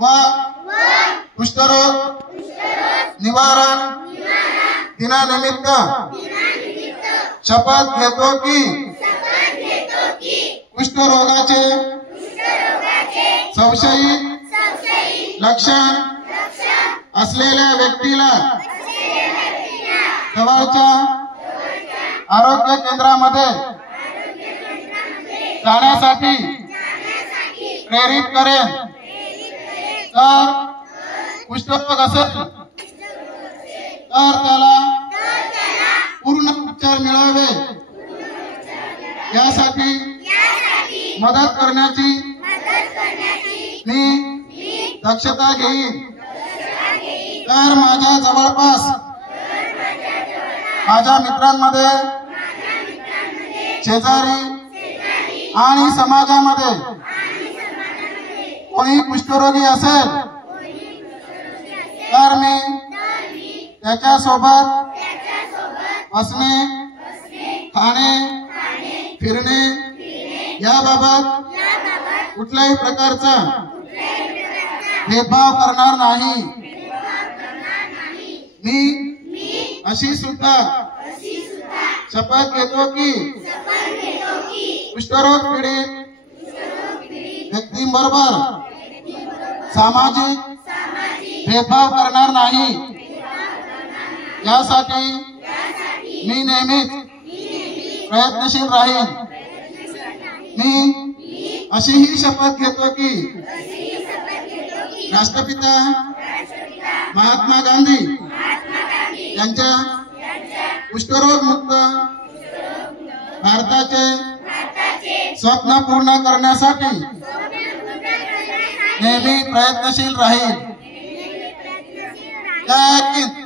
व कुष्ठरोग निवारण दिनानिमित्त शपथ घेतो की कुष्ठरोगाचे संशयित लक्षण असलेल्या व्यक्तीला जवळच्या आरोग्य केंद्रामध्ये जाण्यासाठी प्रेरित करेन। तर कुष्ठरोग असेल तर त्याला पूर्ण उपचार मिळावे यासाठी मदत करण्याची मी दक्षता घेईन। तर माझ्या जवळपास माझ्या मित्रांमध्ये शेजारी आणि समाजामध्ये कोणी कुष्ठरोगी असेल तर मी त्याच्यासोबत बसणे खाणे फिरणे याबाबत कुठल्याही प्रकारचा भेदभाव करणार नाही। मी अशी सुद्धा शपथ घेतो की कुष्ठरोग पीडित व्यक्तींबरोबर सामाजिक भेदभाव करणार नाही यासाठी मी नेहमीच प्रयत्नशील राहीन। मी अशीही शपथ घेतो की राष्ट्रपिता महात्मा गांधी यांच्या कुष्ठरोग मुक्त भारताचे स्वप्न पूर्ण करण्यासाठी नेहमी प्रयत्नशील राहील। जय हिंद।